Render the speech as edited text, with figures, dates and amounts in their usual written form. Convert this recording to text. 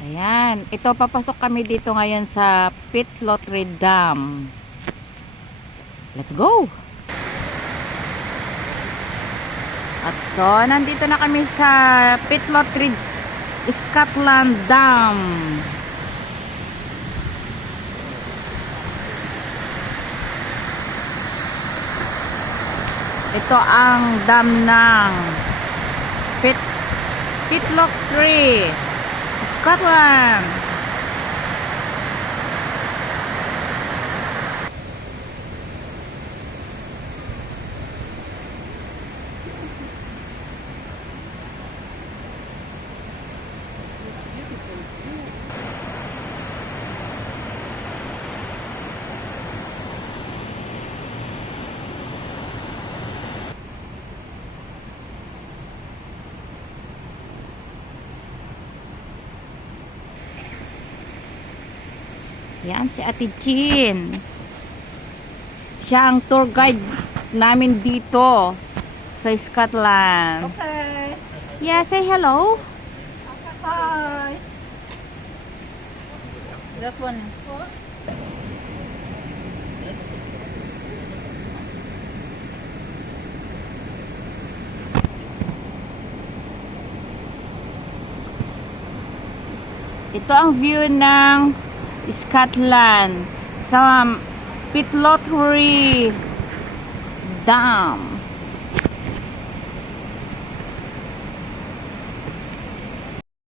Ayan. Ito, papasok kami dito ngayon sa Pitlochry Dam. Let's go! At so, nandito na kami sa Pitlochry Scotland Dam. Ito ang dam ng Pitlochry, Scotland. Yan si Ate Jean. Siya ang tour guide namin dito sa Scotland. Okay. Yeah, say hello. Hi. That one. Ito ang view ng Scotland sa Pitlochry Dam.